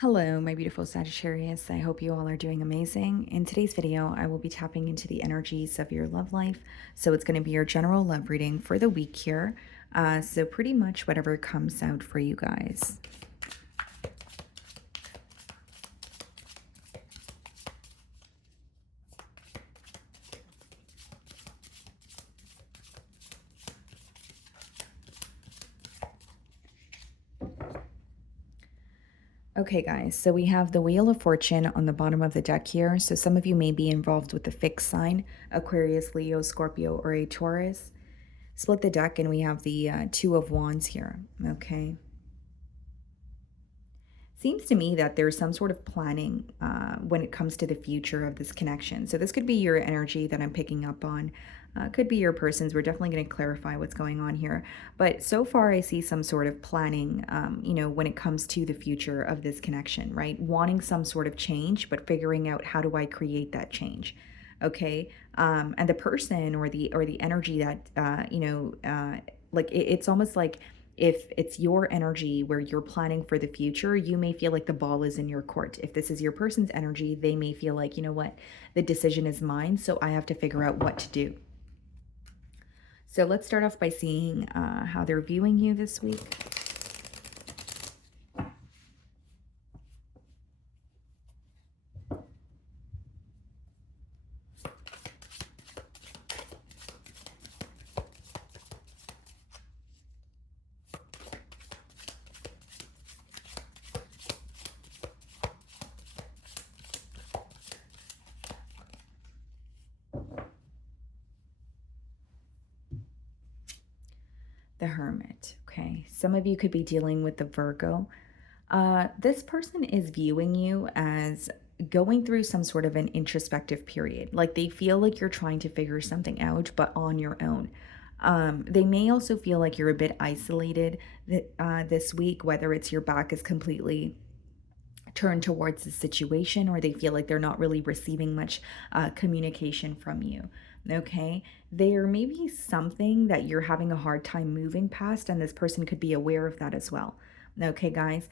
Hello, my beautiful Sagittarius. I hope you all are doing amazing. In today's video, I will be tapping into the energies of your love life. So it's going to be your general love reading for the week here. So pretty much whatever comes out for you guys. Okay, guys, so we have the Wheel of Fortune on the bottom of the deck here. So some of you may be involved with the fixed sign, Aquarius, Leo, Scorpio, or a Taurus. Split the deck and we have the Two of Wands here, okay? Seems to me that there's some sort of planning when it comes to the future of this connection. So this could be your energy that I'm picking up on. Could be your person's. We're definitely going to clarify what's going on here. But so far, I see some sort of planning, when it comes to the future of this connection, right? Wanting some sort of change, but figuring out how do I create that change. Okay. And the person or the energy that, it's almost like if it's your energy where you're planning for the future, you may feel like the ball is in your court. If this is your person's energy, they may feel like, you know what, the decision is mine, so I have to figure out what to do. So let's start off by seeing how they're viewing you this week. The Hermit. Okay. Some of you could be dealing with the Virgo. This person is viewing you as going through some sort of an introspective period. Like they feel like you're trying to figure something out, but on your own. They may also feel like you're a bit isolated this week, whether it's your back is completely turned towards the situation or they feel like they're not really receiving much communication from you. Okay, there may be something that you're having a hard time moving past, and this person could be aware of that as well. Okay, guys,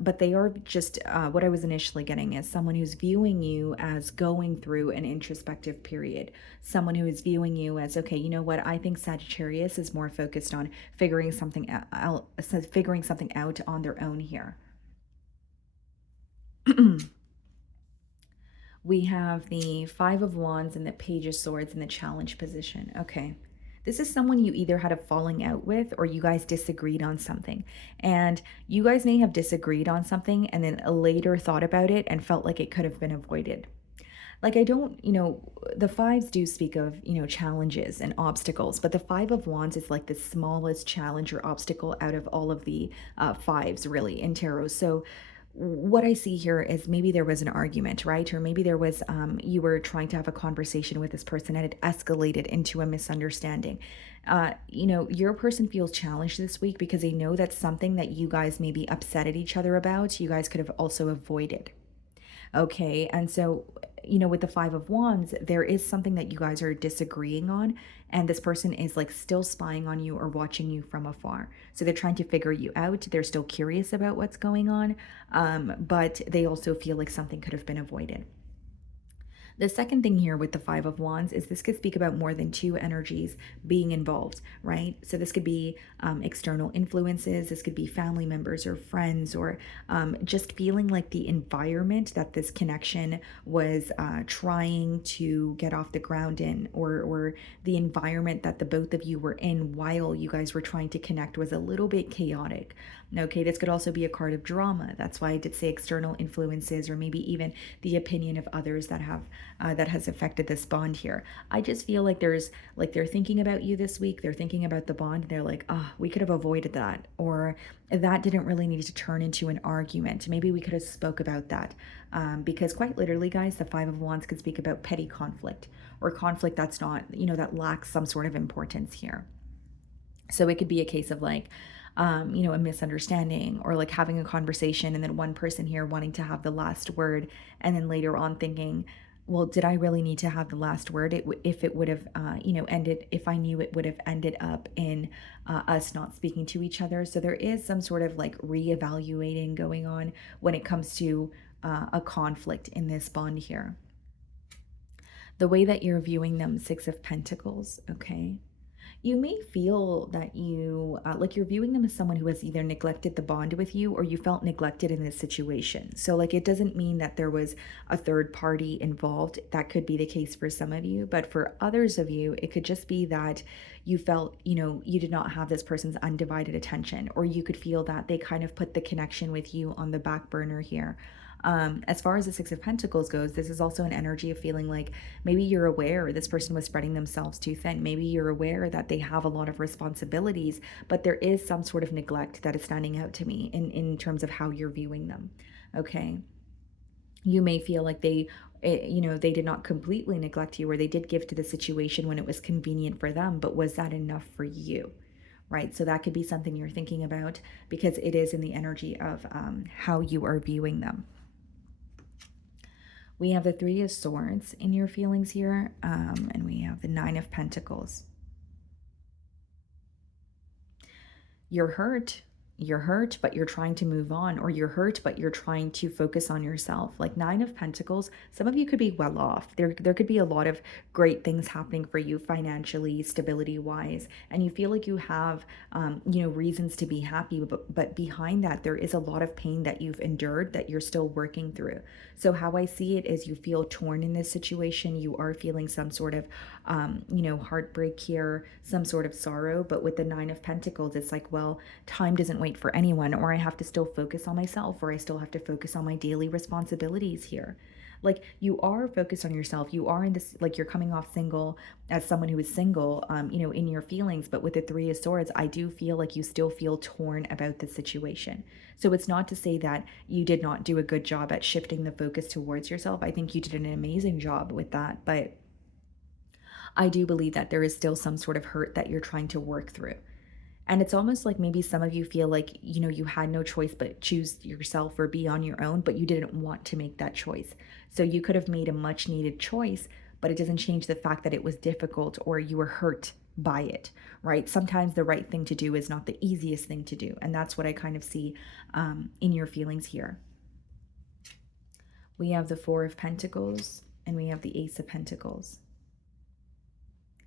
but they are just what I was initially getting is someone who's viewing you as going through an introspective period, someone who is viewing you as, okay, you know what, I think Sagittarius is more focused on figuring something out on their own here. We have the Five of Wands and the Page of Swords in the challenge position. Okay. This is someone you either had a falling out with or you guys disagreed on something. And you guys may have disagreed on something and then later thought about it and felt like it could have been avoided. Like, I don't, the fives do speak of, challenges and obstacles, but the Five of Wands is like the smallest challenge or obstacle out of all of the fives, really, in tarot. So, what I see here is maybe there was an argument, right? Or maybe there was, you were trying to have a conversation with this person and it escalated into a misunderstanding. Your person feels challenged this week because they know that's something that you guys may be upset at each other about. You guys could have also avoided. Okay. And so, with the Five of Wands, there is something that you guys are disagreeing on, and this person is like still spying on you or watching you from afar. So they're trying to figure you out. They're still curious about what's going on, but they also feel like something could have been avoided. The second thing here with the Five of Wands is this could speak about more than two energies being involved, right? So this could be external influences, this could be family members or friends, or just feeling like the environment that this connection was trying to get off the ground in, or the environment that the both of you were in while you guys were trying to connect was a little bit chaotic. Okay, this could also be a card of drama. That's why I did say external influences, or maybe even the opinion of others that has affected this bond here. I just feel like they're thinking about you this week. They're thinking about the bond. They're like, oh, we could have avoided that, or that didn't really need to turn into an argument. Maybe we could have spoke about that, because quite literally, guys, the Five of Wands could speak about petty conflict or conflict that's not, that lacks some sort of importance here. So it could be a case of like, a misunderstanding, or like having a conversation and then one person here wanting to have the last word and then later on thinking, well, did I really need to have the last word? If it would have, ended, if I knew it would have ended up in us not speaking to each other. So there is some sort of like reevaluating going on when it comes to a conflict in this bond here. The way that you're viewing them, Six of Pentacles, okay? You may feel that like you're viewing them as someone who has either neglected the bond with you or you felt neglected in this situation. So, like, it doesn't mean that there was a third party involved. That could be the case for some of you, but for others of you, it could just be that you felt, you did not have this person's undivided attention, or you could feel that they kind of put the connection with you on the back burner here. As far as the Six of Pentacles goes, this is also an energy of feeling like maybe you're aware this person was spreading themselves too thin. Maybe you're aware that they have a lot of responsibilities, but there is some sort of neglect that is standing out to me in terms of how you're viewing them. Okay. You may feel like they did not completely neglect you, or they did give to the situation when it was convenient for them, but was that enough for you? Right. So that could be something you're thinking about, because it is in the energy of how you are viewing them. We have the Three of Swords in your feelings here, and we have the Nine of Pentacles. You're hurt. You're hurt, but you're trying to move on, or you're hurt, but you're trying to focus on yourself. Like Nine of Pentacles, some of you could be well off. There could be a lot of great things happening for you financially, stability wise, and you feel like you have, reasons to be happy. But behind that, there is a lot of pain that you've endured that you're still working through. So how I see it is you feel torn in this situation. You are feeling some sort of, heartbreak here, some sort of sorrow. But with the Nine of Pentacles, it's like, well, time doesn't wait for anyone, or I have to still focus on myself, or I still have to focus on my daily responsibilities here. Like, you are focused on yourself. You are in this, like, you're coming off single as someone who is single, in your feelings. But with the Three of Swords, I do feel like you still feel torn about the situation. So it's not to say that you did not do a good job at shifting the focus towards yourself. I think you did an amazing job with that. But I do believe that there is still some sort of hurt that you're trying to work through. And it's almost like maybe some of you feel like, you had no choice but choose yourself or be on your own, but you didn't want to make that choice. So you could have made a much needed choice, but it doesn't change the fact that it was difficult or you were hurt by it, right? Sometimes the right thing to do is not the easiest thing to do. And that's what I kind of see in your feelings here. We have the Four of Pentacles and we have the Ace of Pentacles.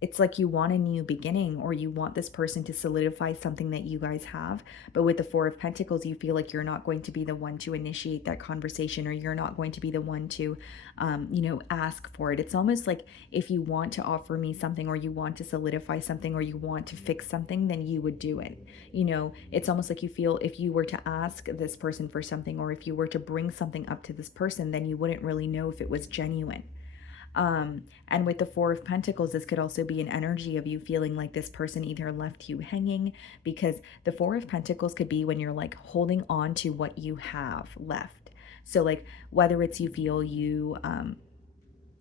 It's like you want a new beginning, or you want this person to solidify something that you guys have. But with the Four of Pentacles, you feel like you're not going to be the one to initiate that conversation, or you're not going to be the one to, ask for it. It's almost like if you want to offer me something, or you want to solidify something, or you want to fix something, then you would do it. It's almost like you feel if you were to ask this person for something, or if you were to bring something up to this person, then you wouldn't really know if it was genuine. And with the Four of Pentacles, this could also be an energy of you feeling like this person either left you hanging, because the Four of Pentacles could be when you're like holding on to what you have left. So like whether it's you feel you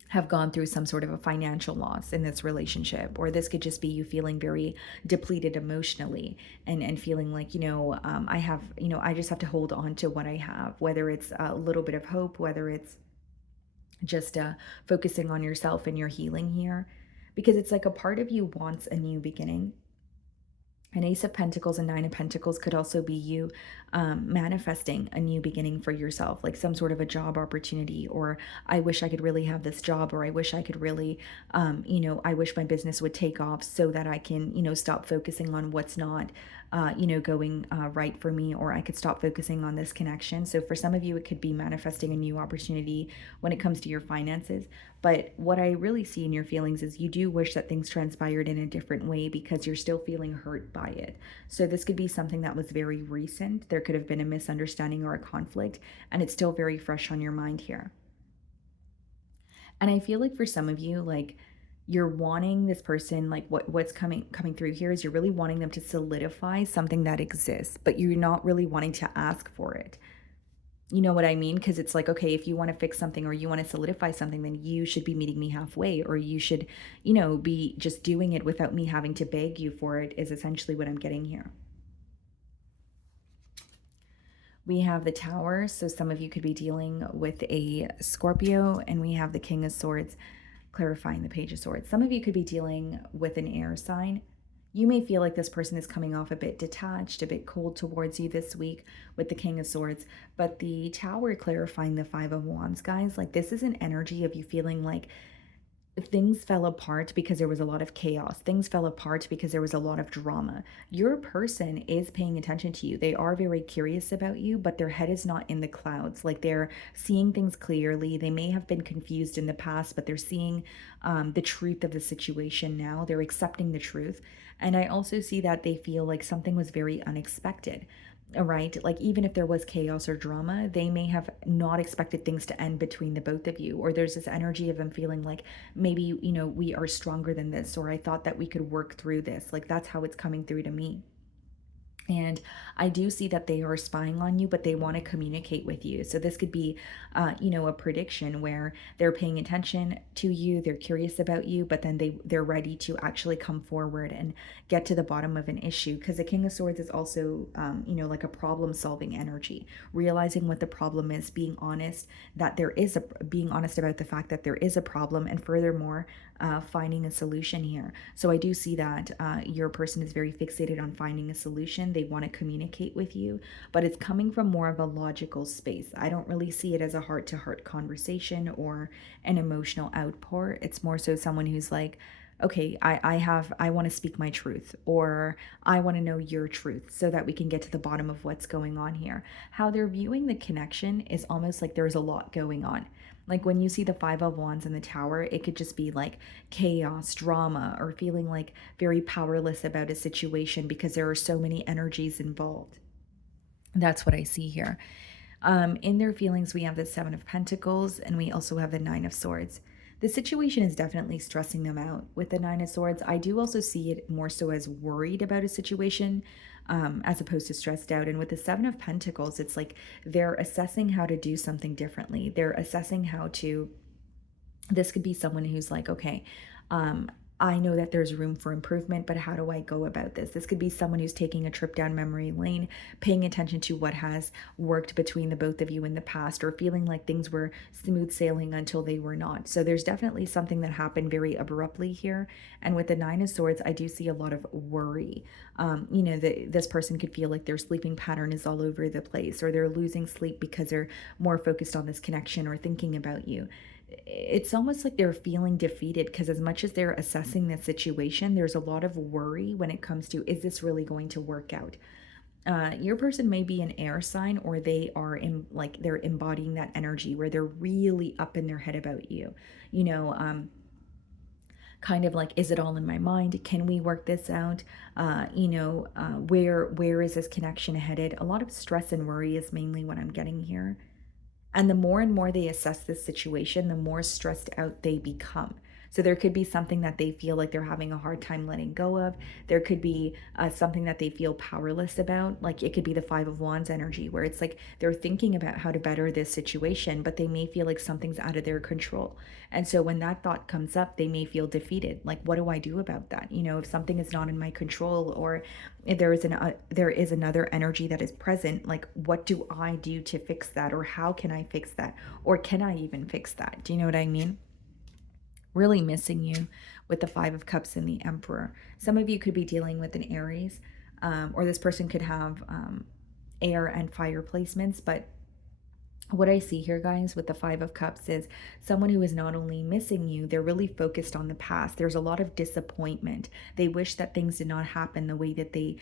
have gone through some sort of a financial loss in this relationship, or this could just be you feeling very depleted emotionally and feeling like, I just have to hold on to what I have, whether it's a little bit of hope, whether it's just focusing on yourself and your healing here, because it's like a part of you wants a new beginning. An Ace of Pentacles and Nine of Pentacles could also be you manifesting a new beginning for yourself, like some sort of a job opportunity, or I wish I could really have this job, or I wish I could really, I wish my business would take off so that I can, stop focusing on what's not, going right for me, or I could stop focusing on this connection. So for some of you, it could be manifesting a new opportunity when it comes to your finances. But what I really see in your feelings is you do wish that things transpired in a different way, because you're still feeling hurt by it. So this could be something that was very recent. There could have been a misunderstanding or a conflict, and it's still very fresh on your mind here. And I feel like for some of you, like, you're wanting this person, like what's coming through here is you're really wanting them to solidify something that exists, but you're not really wanting to ask for it. You know what I mean? Because it's like, okay, if you want to fix something or you want to solidify something, then you should be meeting me halfway, or you should, be just doing it without me having to beg you for it, is essentially what I'm getting here. We have the Tower, so some of you could be dealing with a Scorpio, and we have the King of Swords, clarifying the Page of Swords. Some of you could be dealing with an air sign. You may feel like this person is coming off a bit detached, a bit cold towards you this week with the King of Swords, but the Tower clarifying the Five of Wands, guys, like this is an energy of you feeling like things fell apart because there was a lot of chaos. Things fell apart because there was a lot of drama. Your person is paying attention to you. They are very curious about you, but their head is not in the clouds. Like they're seeing things clearly. They may have been confused in the past, but they're seeing the truth of the situation now. They're accepting the truth. And I also see that they feel like something was very unexpected. Right? Like, even if there was chaos or drama, they may have not expected things to end between the both of you. Or there's this energy of them feeling like maybe, we are stronger than this, or I thought that we could work through this. Like, that's how it's coming through to me. And I do see that they are spying on you, but they want to communicate with you. So this could be, a prediction where they're paying attention to you, they're curious about you, but then they're ready to actually come forward and get to the bottom of an issue. Because the King of Swords is also, like a problem-solving energy, realizing what the problem is, being honest that being honest about the fact that there is a problem, and furthermore, finding a solution here. So I do see that your person is very fixated on finding a solution. They want to communicate with you, but it's coming from more of a logical space. I don't really see it as a heart-to-heart conversation or an emotional outpour. It's more so someone who's like, okay, I want to speak my truth, or I want to know your truth so that we can get to the bottom of what's going on here. How they're viewing the connection is almost like there's a lot going on. Like when you see the Five of Wands in the Tower, it could just be like chaos, drama, or feeling like very powerless about a situation because there are so many energies involved. That's what I see here. In their feelings, we have the Seven of Pentacles, and we also have the Nine of Swords. The situation is definitely stressing them out. With the Nine of Swords, I do also see it more so as worried about a situation, as opposed to stressed out. And with the Seven of Pentacles, it's like they're assessing how to do something differently. They're assessing how to, this could be someone who's like, okay, I know that there's room for improvement, but how do I go about this? This could be someone who's taking a trip down memory lane, paying attention to what has worked between the both of you in the past, or feeling like things were smooth sailing until they were not. So there's definitely something that happened very abruptly here. And with the Nine of Swords, I do see a lot of worry. This person could feel like their sleeping pattern is all over the place, or they're losing sleep because they're more focused on this connection or thinking about you. It's almost like they're feeling defeated because as much as they're assessing the situation, there's a lot of worry when it comes to, is this really going to work out? Your person may be an air sign, or they are in, like, they're embodying that energy where they're really up in their head about you. You know, kind of like, is it all in my mind? Can we work this out? Where is this connection headed? A lot of stress and worry is mainly what I'm getting here. And the more and more they assess this situation, the more stressed out they become. So there could be something that they feel like they're having a hard time letting go of. There could be something that they feel powerless about. Like it could be the Five of Wands energy, where it's like they're thinking about how to better this situation, but they may feel like something's out of their control. And so when that thought comes up, they may feel defeated. Like, what do I do about that? If something is not in my control, or if there is another energy that is present, like, what do I do to fix that? Or how can I fix that? Or can I even fix that? Do you know what I mean? Really missing you with the Five of Cups and the Emperor. Some of you could be dealing with an Aries, or this person could have air and fire placements, but what I see here, guys, with the Five of Cups is someone who is not only missing you, they're really focused on the past. There's a lot of disappointment. They wish that things did not happen the way that they,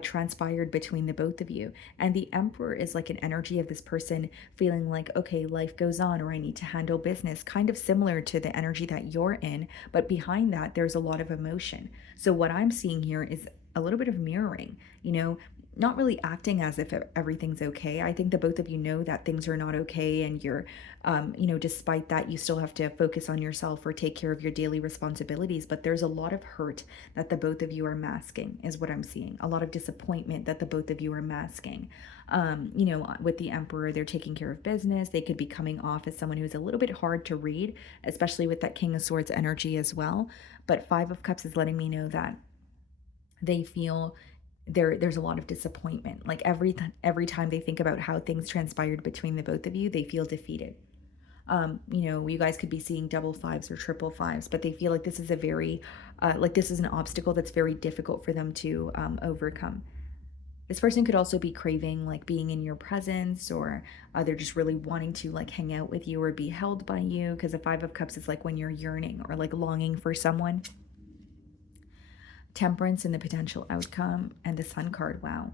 transpired between the both of you. And the Emperor is like an energy of this person feeling like, okay, life goes on, or I need to handle business, kind of similar to the energy that you're in. But behind that, there's a lot of emotion. So what I'm seeing here is a little bit of mirroring, not really acting as if everything's okay. I think the both of you know that things are not okay, and you're, despite that, you still have to focus on yourself or take care of your daily responsibilities. But there's a lot of hurt that the both of you are masking, is what I'm seeing. A lot of disappointment that the both of you are masking. With the Emperor, they're taking care of business. They could be coming off as someone who's a little bit hard to read, especially with that King of Swords energy as well. But Five of Cups is letting me know that they feel there's a lot of disappointment. Like every time they think about how things transpired between the both of you, they feel defeated. You guys could be seeing double fives or triple fives, but they feel like this is a very, like this is an obstacle that's very difficult for them to overcome. This person could also be craving like being in your presence, or they're just really wanting to like hang out with you or be held by you, because the Five of Cups is like when you're yearning or like longing for someone. Temperance and the potential outcome, and the Sun card. Wow.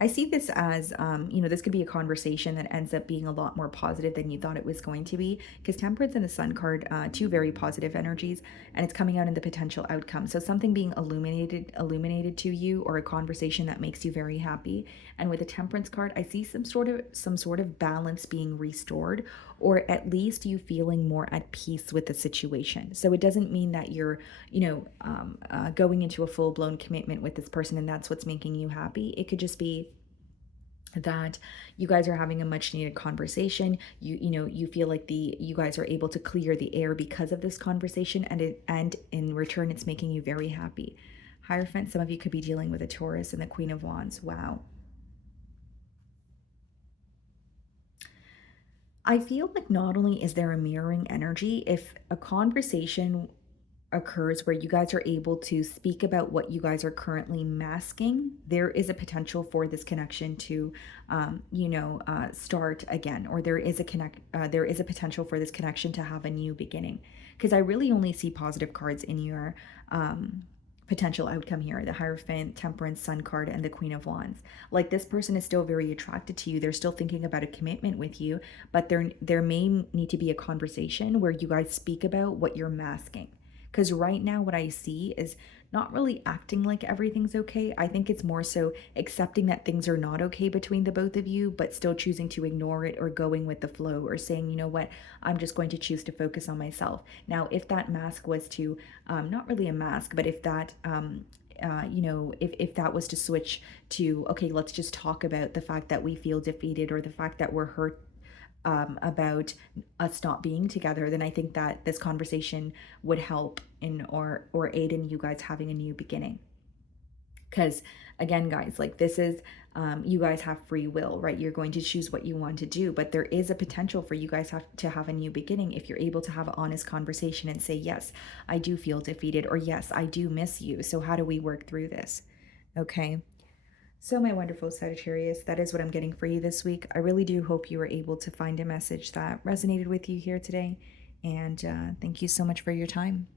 I see this as, this could be a conversation that ends up being a lot more positive than you thought it was going to be. Because Temperance and the Sun card, two very positive energies, and it's coming out in the potential outcome. So something being illuminated to you, or a conversation that makes you very happy. And with the Temperance card, I see some sort of balance being restored, or at least you feeling more at peace with the situation. So it doesn't mean that you're, going into a full blown commitment with this person and that's what's making you happy. It could just be that you guys are having a much needed conversation. You feel like you guys are able to clear the air because of this conversation, and in return it's making you very happy. Hierophant, some of you could be dealing with a Taurus and the Queen of Wands. Wow. I feel like not only is there a mirroring energy, if a conversation occurs where you guys are able to speak about what you guys are currently masking, there is a potential for this connection to, start again, or there is a potential for this connection to have a new beginning. Because I really only see positive cards in your potential outcome here: the Hierophant, Temperance, Sun card, and the Queen of Wands. Like this person is still very attracted to you. They're still thinking about a commitment with you, but there may need to be a conversation where you guys speak about what you're masking. Because right now, what I see is not really acting like everything's okay. I think it's more so accepting that things are not okay between the both of you, but still choosing to ignore it, or going with the flow, or saying, you know what, I'm just going to choose to focus on myself. Now, if that mask was to, not really a mask, but if that, if that was to switch to, okay, let's just talk about the fact that we feel defeated, or the fact that we're hurt about us not being together, then I think that this conversation would help in, or aid in you guys having a new beginning. Because again, guys, like this is, you guys have free will, right? You're going to choose what you want to do, but there is a potential for you guys to have a new beginning if you're able to have an honest conversation and say, yes, I do feel defeated, or yes, I do miss you. So how do we work through this? Okay. So, my wonderful Sagittarius, that is what I'm getting for you this week. I really do hope you were able to find a message that resonated with you here today. And thank you so much for your time.